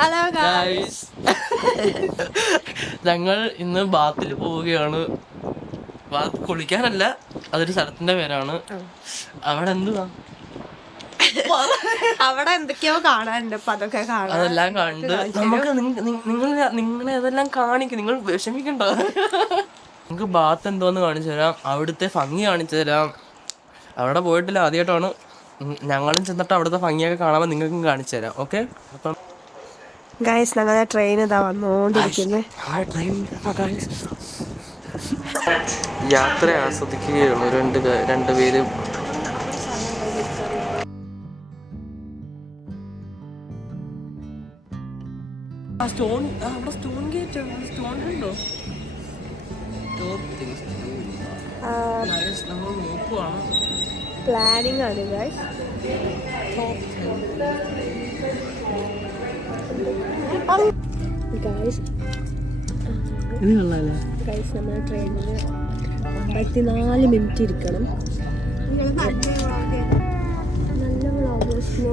Hello guys, ഞങ്ങൾ ഇന്ന് ബാത്തിൽ പോവുകയാണ്. ബാത്ത് കുളിക്കാനല്ല, അതൊരു സ്ഥലത്തിന്റെ പേരാണ്. അവിടെ എന്തുവാ, അവിടെ എന്തൊക്കെയോ കാണാനുണ്ട്. അപ്പൊ അതൊക്കെ കാണാം. അതെല്ലാം കണ്ട് നമുക്ക് നിങ്ങളെ അതെല്ലാം കാണിക്കും. നിങ്ങൾ വിഷമിക്കണ്ട. നിങ്ങൾക്ക് ബാത്ത് എന്തോന്ന് കാണിച്ചു തരാം, അവിടുത്തെ ഭംഗി കാണിച്ചു തരാം. അവിടെ പോയിട്ടില്ല, ആദ്യമായിട്ടാണ്. ഞങ്ങളും ചെന്നിട്ട് അവിടുത്തെ ഭംഗിയൊക്കെ കാണാൻ നിങ്ങൾക്കും കാണിച്ചു തരാം. ഓക്കെ, അപ്പം ഗൈസ്, ഞങ്ങളെ ട്രെയിൻ ഇതാ വന്നോണ്ടിരിക്കുന്നത്. യാത്ര ആസ്വദിക്കുകയുള്ളൂ രണ്ടുപേരും. നമ്മൾ നോക്കുവാണ്, പ്ലാനിങ് ആണ് ഗൈസ്. ഗൈസ് ഗൈസ്, നമ്മുടെ ട്രെയിനിൽ 54 മിനിറ്റ് ഇരിക്കണം. നല്ല വ്ളോഗ്, സ്നോ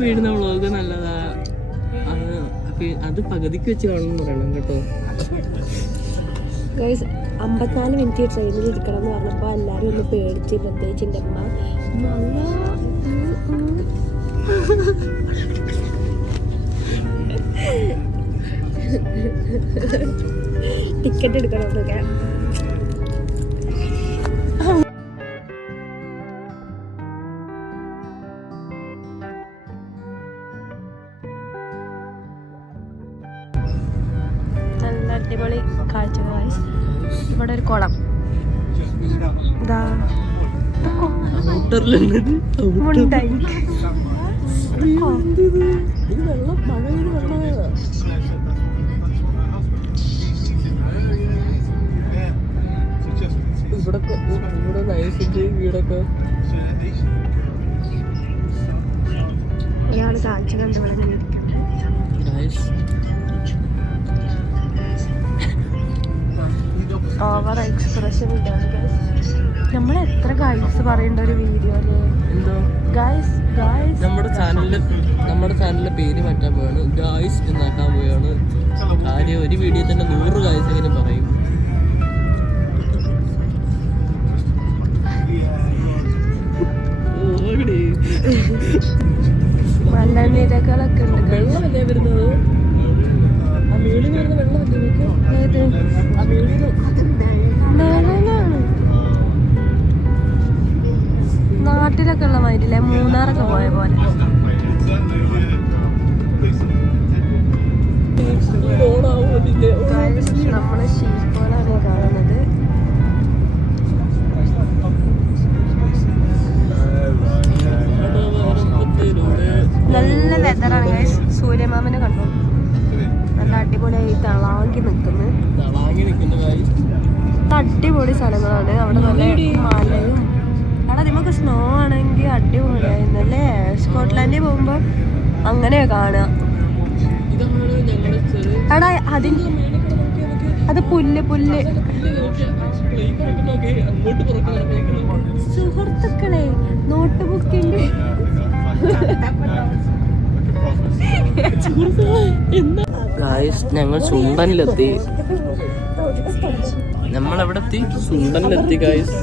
വീഴുന്ന വ്ളോഗ് നല്ലതാ. അത് പകുതിക്ക് വെച്ച് കാണുന്നു പറയണം കേട്ടോ. ഗൈസ്, 54 മിനിറ്റ് ട്രെയിനിൽ ഇരിക്കണം എന്ന് പറഞ്ഞപ്പോൾ എല്ലാവരും ഒന്ന് പേടിച്ച്, പ്രത്യേകിച്ച് എൻ്റെ അമ്മ. ടിക്കറ്റ് എടുക്കണം എന്നൊക്കെ. നല്ല അടിപൊളി കാഴ്ച. ഇവിടെ ഒരു കുളം. ഒരാള് കാഴ്ച കണ്ടുപിടിക്കുന്നു. ഓവർ എക്സ്പ്രഷൻ ഇതാണ് ഗൈസ്. നമ്മൾ എത്ര ഗൈസ് പറയേണ്ട ഒരു വീഡിയോയില്. ഗൈസ് ഗൈസ്, നമ്മുടെ ചാനലിന്റെ പേര് മാറ്റാൻ പോവാണ്, ഗായ്സ് എന്നാക്കാൻ പോവാണ്. കാര്യം ഒരു വീഡിയോ തന്നെ 100 ഗായ്സ് എങ്ങനെ പറയും. മലനിരകളൊക്കെ ഉണ്ട്. വെള്ളമല്ലേ വരുന്നത്? ആ മേളിൽ വരുന്ന വെള്ളമല്ലേ? നാട്ടിലൊക്കെ ഉള്ള മാതിരില്ലേ, മൂന്നാറൊക്കെ പോയ പോലെ. നമ്മള് ഷീപ്പോളാണ് കാണുന്നത്. നല്ല വെതറാണ് ഗൈസ്. സൂര്യമാമനെ കണ്ടു, നല്ല അടിപൊളിയായി തളാങ്കി നിൽക്കുന്നു. അടിപൊളി സ്ഥലങ്ങളാണ് അവിടെ. നല്ല മലയും അവിടെ നമുക്ക് സ്നോ ആണെങ്കിൽ അടിപൊളിയായിരുന്നല്ലേ. സ്കോട്ട്ലാൻഡിൽ പോകുമ്പോൾ അങ്ങനെയാ കാണുക. എടാ അത് പുല്ല്. സുഹൃത്തുക്കളെ, നോട്ട് ബുക്കിന്റെ ഞങ്ങൾ ചുണ്ടനിലെത്തി. നമ്മളെവിടെത്തി? ചുണ്ടനിലെത്തി ഗായ്സ്.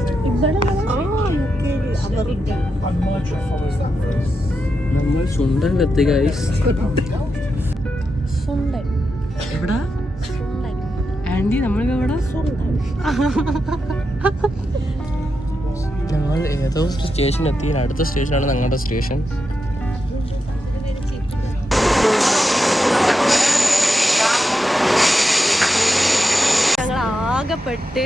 നമ്മൾ ചുണ്ടനിലെത്തി ഗായ്സ്. എവിടാ ആൻഡി? നമ്മളിവിടെ ഞങ്ങൾ ഏതോ സ്റ്റേഷൻ എത്തി. അടുത്ത സ്റ്റേഷനാണ് ഞങ്ങളുടെ സ്റ്റേഷൻ. ആകെപ്പെട്ട്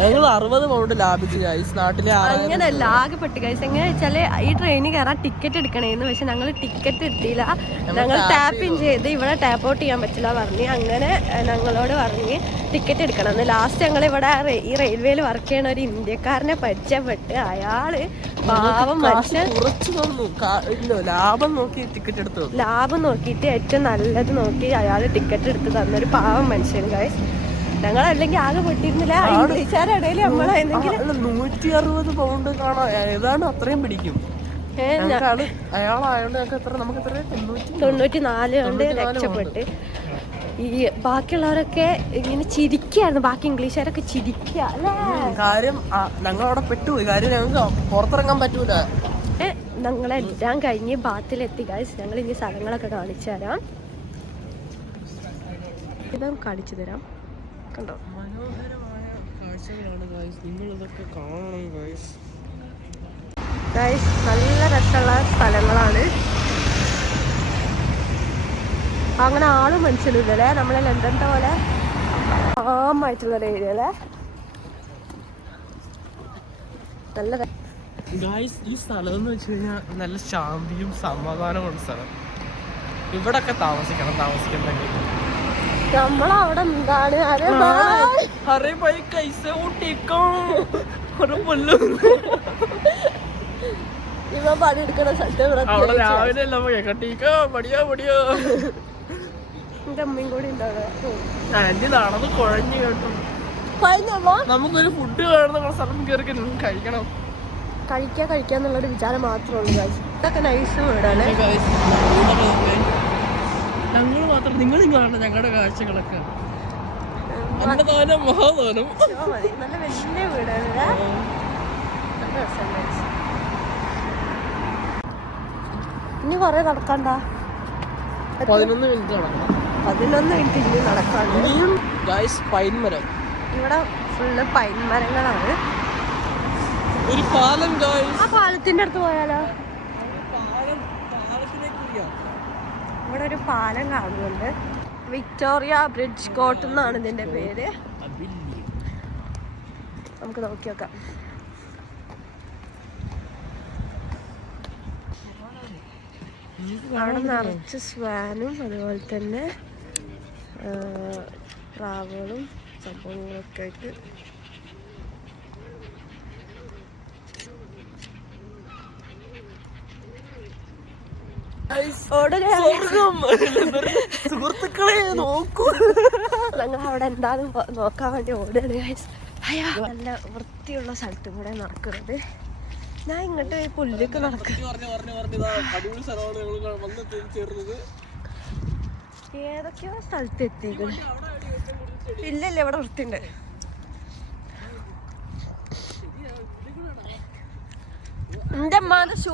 ഞങ്ങൾ 60 പൗണ്ട് ലാഭിച്ചു ഗൈസ്. നാട്ടിലെ അങ്ങനെയല്ല, ആകെപ്പെട്ട് ഗൈസ്. എങ്ങനെ വെച്ചാല് ഈ ട്രെയിനിൽ കയറാൻ ടിക്കറ്റ് എടുക്കണേന്ന്, പക്ഷെ ഞങ്ങൾ ടിക്കറ്റ് എടുത്തില്ല. ഞങ്ങൾ ടാപ്പ് ഇൻ ചെയ്ത് ഇവിടെ ടാപ്പ് ഔട്ട് ചെയ്യാൻ പറ്റില്ല പറഞ്ഞ്. അങ്ങനെ ഞങ്ങളോട് പറഞ്ഞ് ടിക്കറ്റ് എടുക്കണം. ലാസ്റ്റ് ഞങ്ങൾ ഇവിടെ ഈ റെയിൽവേയിൽ വർക്ക് ചെയ്യണ ഒരു ഇന്ത്യക്കാരനെ പരിചയപ്പെട്ട്. അയാള് പാവം മനുഷ്യൻ, ലാഭം നോക്കി ടിക്കറ്റ് എടുത്തു. ലാഭം നോക്കിയിട്ട് ഏറ്റവും നല്ലത് നോക്കി അയാൾ ടിക്കറ്റ് എടുത്ത് തന്നൊരു പാവം മനുഷ്യൻ ഗൈസ്. ഞങ്ങളല്ലെങ്കിൽ ആകെ പൊട്ടിയിരുന്നില്ല. ഇംഗ്ലീഷുകാരുടെ ഇടയിൽ നമ്മളെ 160 പൗണ്ട് കാണാൻ ഏതാണ് അത്രയും പിടിക്കും. അയാളായോണ്ട് നമുക്ക് എത്ര 94 കൊണ്ട് രക്ഷപ്പെട്ട്. ഈ ബാക്കിയുള്ളവരൊക്കെ ഇങ്ങനെ ചിരിക്കായിരുന്നു, ബാക്കി ഇംഗ്ലീഷുകാരൊക്കെ ചിരിക്കുക അല്ലേ. കാര്യം ഞങ്ങളവിടെ പെട്ടുപോയി. കാര്യം ഞങ്ങൾക്ക് പുറത്തിറങ്ങാൻ പറ്റൂല. ഞങ്ങളെല്ലാം കഴിഞ്ഞ് ബാത്തിലെത്തി ഗൈസ്. ഞങ്ങൾ ഇനി സ്ഥലങ്ങളൊക്കെ കാണിച്ചു തരാം. ഇതും കാണിച്ചു തരാം. കണ്ടോ, മനോഹരമായ കാഴ്ചകളാണ് ഗൈസ്. നിങ്ങൾ ഇതൊക്കെ കാണണം ഗൈസ്. ഗൈസ് നല്ല രസമുള്ള സ്ഥലങ്ങളാണ്. അങ്ങനെ ആളും മനുഷ്യനില്ലല്ലേ, നമ്മളെ ലണ്ടൻ്റെ പോലെ ആമായിട്ടുള്ളൊരു ഏരിയ അല്ലേ. നല്ല ഗൈസ് ഈ സ്ഥലം എന്ന് വെച്ച് കഴിഞ്ഞാൽ നല്ല ശാന്തിയും സമാധാനമുള്ള സ്ഥലം. ഇവിടൊക്കെ താമസിക്കണ്ടെങ്കിൽ നമ്മളവിടെ എന്താണ് ഇവ പണിയെടുക്കുന്ന സ്ഥലത്ത് രാവിലെ എന്റെ അമ്മയും കൂടി ആന്റി നടന്ന് കുഴഞ്ഞു കേട്ടു. നമുക്കൊരു ഫുഡ് കാണുന്ന സ്ഥലം കയറി കഴിക്കണം. കഴിക്കാന്നുള്ളൊരു വിചാരം മാത്രമേ ഉള്ളൂ ഗൈസ്. ഇതൊക്കെ നൈസ് വീടാണ്. ഞങ്ങൾ മാത്രം, നിങ്ങളും കാണണം ഞങ്ങളുടെ കാഴ്ചകളൊക്കെ. അന്നദാനം മഹാദാനം. നല്ല വലിയ വീടാണ്. നല്ല രസമുണ്ട്. ഇനി കൊറേ നടക്കണ്ട, 11 മിനിറ്റ് നടക്കണം. 11 മിനിറ്റ് ഇനി നടക്കാണ്ട്. പൈൻ മരം, ഇവിടെ ഫുള്ള് പൈൻ മരങ്ങളാണ്. ഒരു പാലം. ആ പാലത്തിന്റെ അടുത്ത് പോയാലോ? ഇവിടെ ഒരു പാലം കാണുന്നുണ്ട്. വിക്ടോറിയ ബ്രിഡ്ജ് കോട്ട് എന്നാണ് ഇതിന്റെ പേര്. നമുക്ക് നോക്കി നോക്കാം. അവിടെ നിറച്ച് സ്വാനും അതുപോലെ തന്നെ പ്രാവുകളും സംഭവങ്ങളൊക്കെ ആയിട്ട് സുഹൃത്തുക്കളെ നോക്കൂ, ഞങ്ങൾ അവിടെ എന്തായാലും നോക്കാൻ വേണ്ടി ഓടുകയാണ് ഗൈസ്. നല്ല വൃത്തിയുള്ള സ്ഥലത്തും കൂടെ നടക്കുന്നത്. ഞാൻ ഇങ്ങോട്ട് പുല്ലൊക്കെ നടക്കും. ഏതൊക്കെയോ സ്ഥലത്ത് എത്തിക്കുന്നു. ഇല്ല ഇവിടെ വൃത്തിയുണ്ട്. എന്റെ അമ്മാന്റെ ഷൂ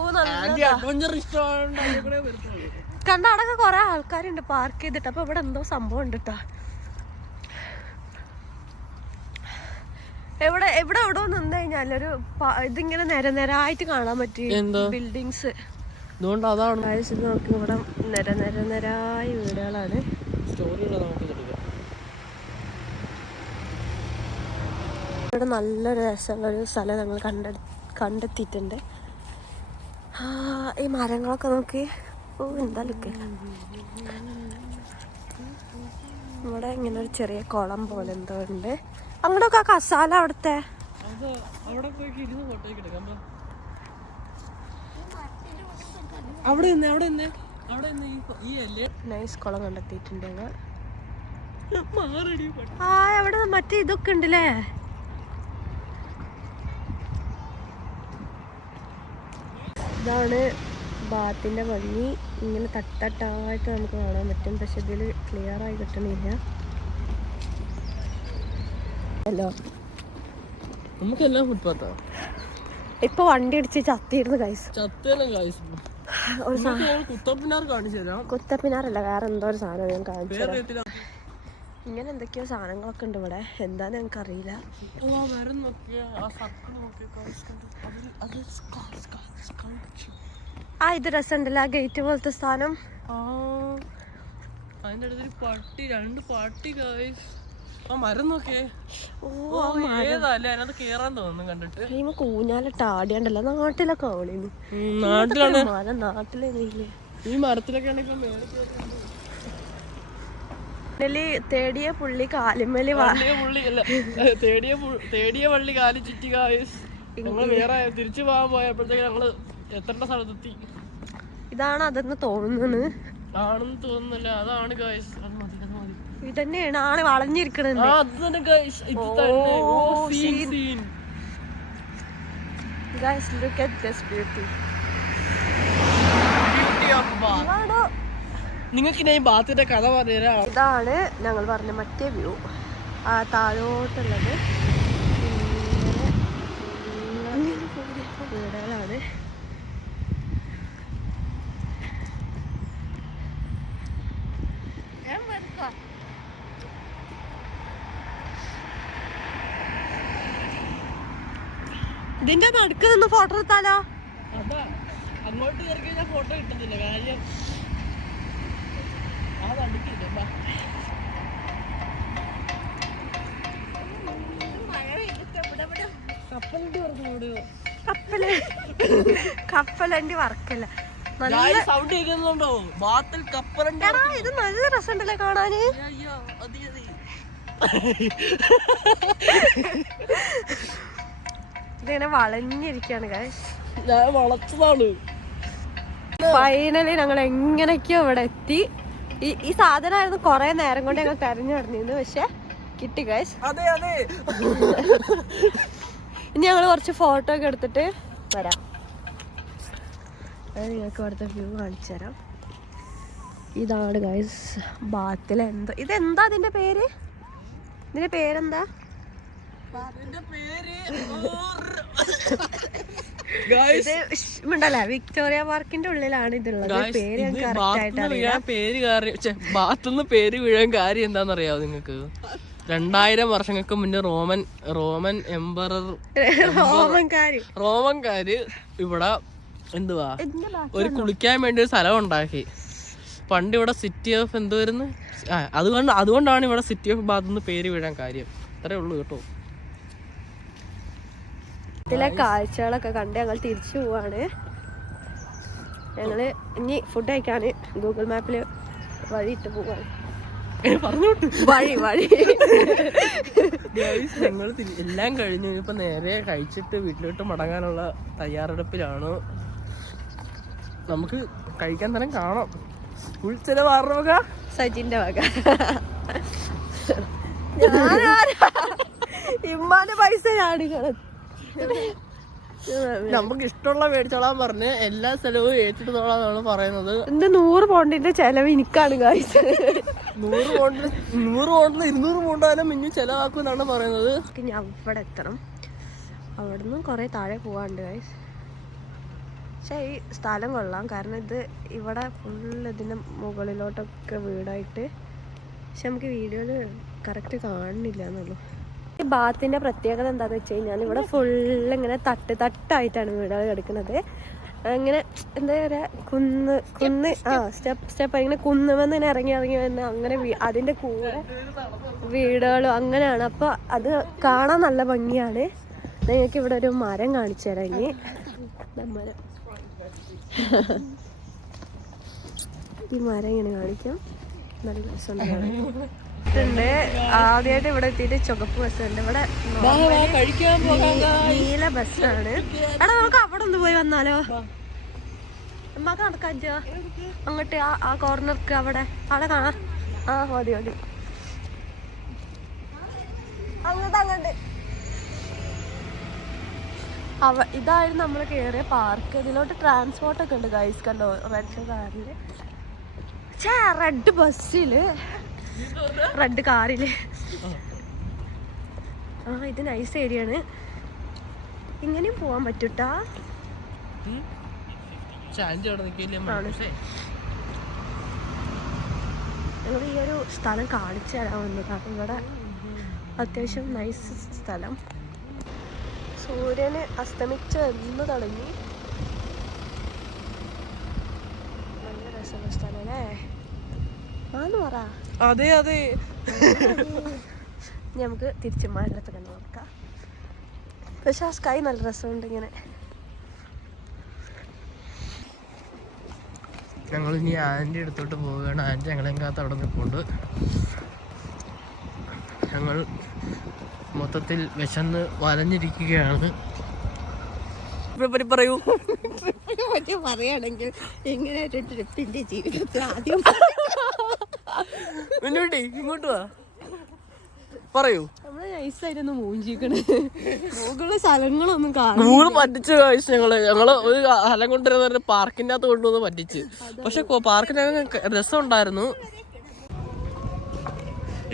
കണ്ട അവിടെയൊക്കെ കൊറേ ആൾക്കാരുണ്ട് പാർക്ക് ചെയ്തിട്ട്. അപ്പൊ ഇവിടെ എന്തോ സംഭവം ഉണ്ട് കേട്ടോ. എവിടെ നിന്ന് കഴിഞ്ഞാലൊരു ഇതിങ്ങനെ നിരനിരായിട്ട് കാണാൻ പറ്റും ബിൽഡിങ്സ്. നോക്ക്, ഇവിടെ നിരനിരായ വീടുകളാണ്. ഇവിടെ നല്ലൊരു രസമുള്ളൊരു സ്ഥലം ഞങ്ങൾ കണ്ടെത്തിയിട്ടുണ്ട്. ഈ മരങ്ങളൊക്കെ നോക്കി. എന്താ ലുക്ക്. ഇവിടെ ഇങ്ങനെ ഒരു ചെറിയ കുളം പോലെ എന്തോ ഉണ്ട്. അങ്ങോട്ടൊക്കെ ആ കസാല അവിടുത്തെ നൈസ് കുളം കണ്ടെത്തിയിട്ടുണ്ട് ഞങ്ങൾ. അവിടെ മറ്റേ ഇതൊക്കെ ഉണ്ടല്ലേ. ഇതാണ് ബാത്തിന്റെ ഭംഗി. ഇങ്ങനെ തട്ടായിട്ട് നമുക്ക് കാണാൻ പറ്റും. പക്ഷെ ഇതിൽ ക്ലിയർ ആയി കിട്ടണില്ല. ഹലോ, നമുക്കെല്ലാം ഫുട്പാത്താ. ഇപ്പൊ വണ്ടി അടിച്ച് ചത്തിരുന്നു ഗൈസ്. കുത്തപ്പിനാറല്ല, വേറെ എന്തോ ഒരു സാധനം ഞാൻ കാണിച്ചു തരാം. ഇങ്ങനെ എന്തൊക്കെയോ സാധനങ്ങളൊക്കെ ഉണ്ട് ഇവിടെ. എന്താന്ന് ഞങ്ങൾക്ക് അറിയില്ല. ഇത് രസമുണ്ടല്ലോ ആ ഗേറ്റ് പോലത്തെ സാധനം. അതിന്റെ അടുത്തൊരു പട്ടി, 2 പട്ടി ഗൈസ്. ആ മരം നോക്കിയേ. അതിനകത്ത് കേറാൻ തോന്നുന്നു കണ്ടിട്ട്. കൂഞ്ഞാലിട്ട് ആടിയാണ്ടല്ലോ. നാട്ടിലൊക്കെ ആവണേന്ന്. നാട്ടിലെ ഈ മരത്തിലൊക്കെ തേടിയ പുള്ളി കാലിമലി തേടിയ പള്ളി കാലി ചുറ്റി ഗൈസ്. ഞങ്ങള് വേറെ തിരിച്ചു പോകാൻ പോയപ്പോഴത്തേക്ക് ഞങ്ങള് എത്തേണ്ട സ്ഥലത്തെത്തി. ഇതാണ് അതെന്ന് തോന്നുന്നു. ആണെന്ന് തോന്നുന്നില്ല, അതാണ് ഗൈസ്. ഇതന്നെയാണ് ആണ് വളഞ്ഞിരിക്കണത്. നിങ്ങൾക്ക് ഈ ബാത്തിന്റെ കഥ പറഞ്ഞുതരാം. ഇതാണ് ഞങ്ങൾ പറഞ്ഞ മറ്റേ വ്യൂ, ആ താഴോട്ടുള്ളത് വീടുകളാണ്. ഇതിന്റെ നടുക്ക് നിന്ന് ഫോട്ടോ എടുത്താലോ? അങ്ങോട്ട് കയറി ഞാൻ ഫോട്ടോ കിട്ടുന്നില്ല, കാര്യം ആ നടുക്കില്ല. കപ്പലണ്ടി വറക്കല്ല. സൗണ്ട് കേൾക്കുന്നുണ്ടോ? ബാത്തിൽ കപ്പലണ്ടി. ഇത് നല്ല രസമുണ്ടല്ലേ കാണാന്. ഇതിങ്ങനെ വളഞ്ഞിരിക്കാണ് ഗൈസ്. ഞാൻ വളച്ചതാണ്. ഫൈനലി ഞങ്ങൾ എങ്ങനെയൊക്കെയോ ഇവിടെ എത്തി. ഈ സാധനമായിരുന്നു കൊറേ നേരം കൊണ്ട് ഞങ്ങൾ തെരഞ്ഞു നടന്നിരുന്നു, പക്ഷെ കിട്ടി ഗൈസ്. അതെ അതെ. ഇനി ഞങ്ങൾ കുറച്ച് ഫോട്ടോ ഒക്കെ എടുത്തിട്ട് വരാം. അത് നിങ്ങൾക്ക് ഇവിടുത്തെ വ്യൂ കാണിച്ചു തരാം. ഇതാണ് ഗൈസ് ബാത്തിൽ. ഇതെന്താ ഇതിന്റെ പേര്? ഇതിന്റെ പേരെന്താ? ണ്ടല്ലേ വിക്ടോറിയ പാർക്കിന്റെ ഉള്ളിലാണ് ഇതുള്ളത്. പേര് ബാത്തുനിന്ന് പേര് വീഴാൻ കാര്യം എന്താണെന്നറിയാവോ നിങ്ങൾക്ക്? 2000 വർഷങ്ങൾക്ക് മുന്നേ റോമൻകാര് ഇവിടെ എന്തുവാ ഒരു കുളിക്കാൻ വേണ്ടി ഒരു സ്ഥലം ഉണ്ടാക്കി. പണ്ട് ഇവിടെ സിറ്റി ഓഫ് എന്തുവായിരുന്നു, അതുകൊണ്ടാണ് ഇവിടെ സിറ്റി ഓഫ് ബാത്ത് എന്ന് പേര് വീഴാൻ കാര്യം. അത്രേ ഉള്ളൂ കേട്ടോ. ഇതിലെ കാഴ്ചകളൊക്കെ കണ്ട് ഞങ്ങൾ തിരിച്ചു പോവാണ്. ഞങ്ങള് ഇനി ഫുഡ് കഴിക്കാന് ഗൂഗിൾ മാപ്പില് വഴി ഇട്ട് പോവാണ്. വഴി ഞങ്ങൾ എല്ലാം കഴിഞ്ഞു. ഇപ്പൊ നേരെ കഴിച്ചിട്ട് വീട്ടിലോട്ട് മടങ്ങാനുള്ള തയ്യാറെടുപ്പിലാണ്. നമുക്ക് കഴിക്കാൻ തന്നെ കാണാം. ഫുൾ ചിലവ് ആരുടെ വക? സജിന്റെ വക. ഇമ്മാന്റെ പൈസ നമുക്ക് ഇഷ്ടമുള്ള മേടിച്ചോളാൻ പറഞ്ഞ് എല്ലാ ചെലവും ഏറ്റെടുത്തോളാന്നാണ് പറയുന്നത്. എന്റെ 100 പൗണ്ടിന്റെ ചെലവ് എനിക്കാണ് ഗൈസ്. 100 പൗണ്ടിന് 200 പൗണ്ടായാലും മിഞ്ഞു ചെലവാക്കുമെന്നാണ് പറയുന്നത്. ഞാൻ ഇവിടെ എത്തണം. അവിടുന്ന് കൊറേ താഴെ പോവാണ്ട് ഗൈസ്. പക്ഷെ ഈ സ്ഥലം കൊള്ളാം, കാരണം ഇത് ഇവിടെ ഫുള്ള് ഇതിന്റെ മുകളിലോട്ടൊക്കെ വീടായിട്ട്. പക്ഷെ നമുക്ക് വീഡിയോയില് കറക്റ്റ് കാണുന്നില്ല എന്നുള്ളൂ. ഈ ബാത്തിന്റെ പ്രത്യേകത എന്താന്ന് വെച്ച് കഴിഞ്ഞാൽ ഇവിടെ ഫുള്ള് ഇങ്ങനെ തട്ടായിട്ടാണ് വീടുകൾ കിടക്കുന്നത്. ഇങ്ങനെ എന്താ പറയുക, കുന്ന് സ്റ്റെപ്പ് ഇങ്ങനെ കുന്നുമെന്ന് ഇങ്ങനെ ഇറങ്ങി വന്ന് അങ്ങനെ അതിന്റെ കൂടെ വീടുകളും അങ്ങനെയാണ്. അപ്പൊ അത് കാണാൻ നല്ല ഭംഗിയാണ്. നിങ്ങൾക്ക് ഇവിടെ ഒരു മരം കാണിച്ചു തരാം. ഇനി മരം, ഈ മരം ഇങ്ങനെ കാണിക്കാം. നല്ല രസമുണ്ട്. ആദ്യമായിട്ട് ഇവിടെ എത്തിയിട്ട് ചുവപ്പ് ബസ്സുണ്ട്. ഇവിടെ നീല ബസ്സാണ്. എടാ നമുക്ക് അവിടെ ഒന്ന് പോയി വന്നാലോ? നമുക്ക് നടക്കാൻ അങ്ങോട്ട് ആ കോർണർക്ക് അവിടെ കാണാം. മതി അങ്ങോട്ട്. ഇതായിരുന്നു നമ്മൾ കയറിയ പാർക്ക്. ഇതിലോട്ട് ട്രാൻസ്പോർട്ടൊക്കെ ഉണ്ട് ഗൈസ്. കണ്ടോ റെഡ് കാറില്, റെഡ് ബസ്സില്, റെഡ് കാറില്. ഇത് നൈസ് ഏരിയ ആണ്. ഇങ്ങനെയും പോവാൻ പറ്റൂട്ടാ. ഞങ്ങൾ ഈ ഒരു സ്ഥലം കാണിച്ചു തരാൻ വന്നതാണ്. ഇവിടെ അത്യാവശ്യം നൈസ് സ്ഥലം. സൂര്യന് അസ്തമിച്ച് എന്ന് തുടങ്ങി. നല്ല രസമുള്ള സ്ഥലം അല്ലേ? ആന്ന് പറ. അതെ അതെ. നമുക്ക് തിരിച്ച് മഴത്ത് കണ്ടു നോക്കാം. പക്ഷെ ആ സ്കൈ നല്ല രസമുണ്ട് ഇങ്ങനെ. ഞങ്ങൾ ഇനി ആൻറ്റി അടുത്തോട്ട് പോവുകയാണ്. ആൻറ്റി ഞങ്ങളെങ്കാത്ത അവിടെ നിൽപ്പുണ്ട്. ഞങ്ങൾ മൊത്തത്തിൽ വിശന്ന് വലഞ്ഞിരിക്കുകയാണ്. പറയൂ. പറയുകയാണെങ്കിൽ എങ്ങനെ ട്രിപ്പിന്റെ ജീവിതത്തിൽ ആദ്യം മുന്നോട്ടേ ഇങ്ങോട്ട് വാ. പറയൂ. നമ്മള് നൈസായിട്ടൊന്ന് മൂഞ്ചിക്കണ്. ഗൂഗിളിലെ സ്ഥലങ്ങളൊന്നും കാണും. ഗൂഗിൾ പറ്റിച്ച് കഴിച്ചു. ഞങ്ങള് ഒരു സ്ഥലം കൊണ്ടുവരുന്ന പാർക്കിന്റെ അകത്ത് കൊണ്ടുവന്ന് പറ്റിച്ച്. പക്ഷെ പാർക്കിനകത്ത് രസം ഉണ്ടായിരുന്നു.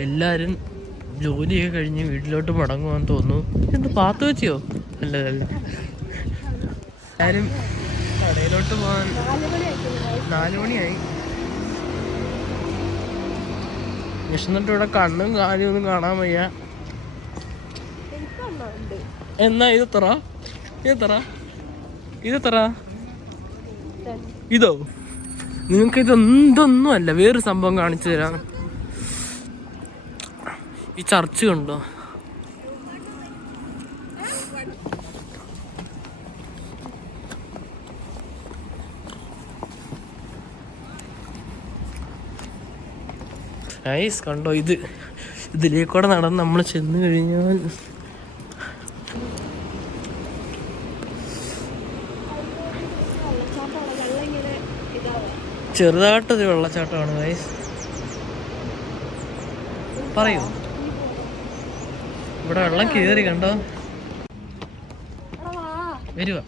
എല്ലാരും ജോലിയൊക്കെ കഴിഞ്ഞ് വീട്ടിലോട്ട് മടങ്ങുവാന്ന് തോന്നുന്നു. എന്ത് പാത്ത് വെച്ചോ? അല്ല എല്ലാരും കടയിലോട്ട് പോകാൻ 4 മണിയായി. വിശന്നിട്ട് ഇവിടെ കണ്ണും കാര്യമൊന്നും കാണാൻ വയ്യ. എന്നാ ഇത് തറ ഇതോ? നിങ്ങൾക്ക് ഇതൊന്നും അല്ല, വേറൊരു സംഭവം കാണിച്ചു തരാം. ഈ ചർച്ച് കണ്ടോ? നൈസ്, കണ്ടോ? ഇതിലേക്കൂടെ നടന്ന് നമ്മൾ ചെന്ന് കഴിഞ്ഞാൽ ചെറുതായിട്ടൊരു വെള്ളച്ചാട്ടമാണ് ഗൈസ്. പറയൂ, ഇവിടെ വെള്ളം കയറി കണ്ടോ? വരുവാ.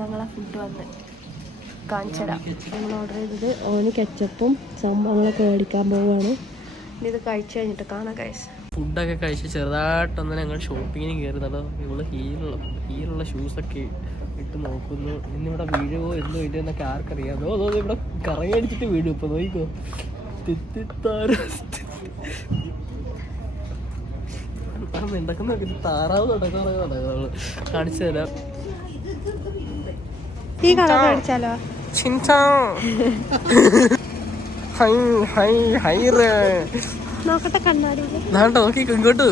ഞങ്ങളെ ഫുഡ് വന്ന് കാണിച്ചുതരാം. ഞങ്ങൾ ഓർഡർ ചെയ്തത് ഓന് കെച്ചപ്പും സംഭവങ്ങളൊക്കെ മേടിക്കാൻ പോവുകയാണ്. ഇനി ഇത് കഴിച്ചു കഴിഞ്ഞിട്ട് കാണാം ഗൈസ്. ഫുഡൊക്കെ കഴിച്ച് ചെറുതായിട്ടൊന്ന് ഞങ്ങൾ ഷോപ്പിങ്ങിന് കയറുന്നല്ലോ. ഇവള് ഹീലുള്ള ഷൂസൊക്കെ ഇട്ട് നോക്കുന്നു. ഇന്നിവിടെ വീഴുവോ എന്തോ ഇല്ലെന്നൊക്കെ ആർക്കറിയാം. അതോ ഇവിടെ കറങ്ങടിച്ചിട്ട് വീഴും. ഇപ്പൊ നോക്കിക്കോ. എന്തൊക്കെ താറാവ് നടക്കാറ് കാണിച്ചു തരാം. ഈ കളർ മേടിച്ചാലോ? നോക്കട്ടെ കണ്ണാടി. നോക്കി ഇങ്ങോട്ട്.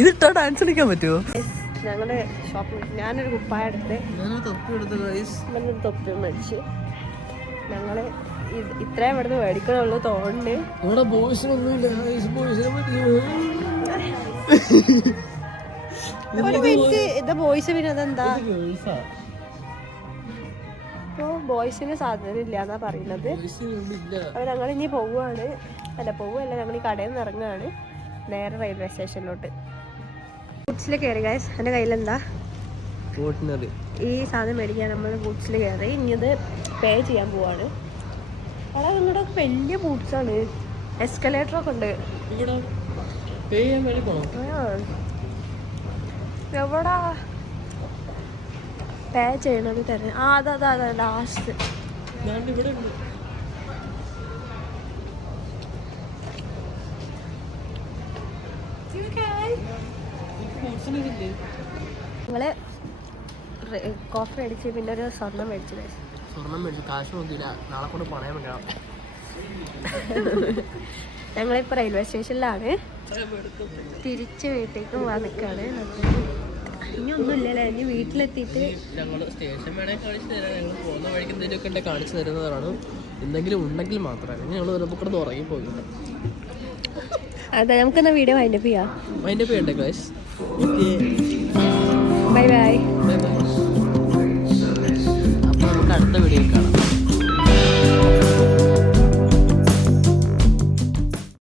ഇതിട്ടാ ഡാൻസ് കളിക്കാൻ പറ്റുമോ? ഞങ്ങള് ഷോപ്പിൽ ഞാനൊരു കുപ്പായ എടുത്ത് തൊപ്പി മേടിച്ച്. ഞങ്ങള് ഇത്രയും ഇവിടുന്ന് മേടിക്കണുള്ളൂ തോന്നുന്നു. ഒരു മിനിറ്റ്, ഇത് ബോയ്സ്. പിന്നെ അതെന്താ? ഇപ്പൊ ബോയ്സിന് സാധ്യത ഇല്ല എന്നാ പറയുന്നത്. അപ്പൊ ഞങ്ങൾ ഇനി പോവുകയാണ്. ഞങ്ങൾ ഈ കടയിൽ നിന്ന് ഇറങ്ങുകയാണ് നേരെ റെയിൽവേ സ്റ്റേഷനിലോട്ട്. ഗൂഡ്സിൽ കയറി ഗൈസ്. എൻ്റെ കയ്യിലെന്താ ഈ സാധനം മേടിക്കാൻ നമ്മൾ ഗൂഡ്സിൽ കയറി. ഇനി ഇത് പേ ചെയ്യാൻ പോവാണ്. അവിടെ നിങ്ങളുടെ വലിയ ബൂട്ട്സാണ്. എസ്കലേറ്ററൊക്കെ ഉണ്ട്. എവിടാ പേ ചെയ്യണത് തന്നെ? അതാ ലാസ്റ്റ്. ഞങ്ങള് കോഫി മേടിച്ച് പിന്നെ ഒരു സ്വർണം മേടിച്ചു. കാശ് നോക്കിയില്ല. നാളെ കൊണ്ട് പണയം വെക്കണം. ഞങ്ങളിപ്പോ റെയിൽവേ സ്റ്റേഷനിലാണ്. തിരിച്ച് വീട്ടിലേക്ക് പോകാൻ നിൽക്കാണ്. ഇനി ഒന്നുമില്ലല്ലേ, ഇനി വീട്ടിലെത്തിയിട്ട് ഞങ്ങൾ സ്റ്റേഷൻ വേണേൽ കാണിച്ചു തരാം. ഞങ്ങൾ പോകുന്ന വഴിക്ക് എന്തെങ്കിലുമൊക്കെ ഉണ്ടെങ്കിൽ കാണിച്ചു തരുന്നതാണ്. എന്തെങ്കിലും ഉണ്ടെങ്കിൽ മാത്രമേ. ഞങ്ങൾ ചിലപ്പോൾ കിടന്ന് ഉറങ്ങിപ്പോയില്ല. അതെ, നമുക്കെന്നാ വീഡിയോ വൈൻഡപ്പ് ചെയ്യാം. വൈൻഡപ്പ് ചെയ്യണ്ടേ ഗൈസ്? Bye bye. അപ്പോൾ നമുക്ക് അടുത്ത വീഡിയോയിൽ കാണാം.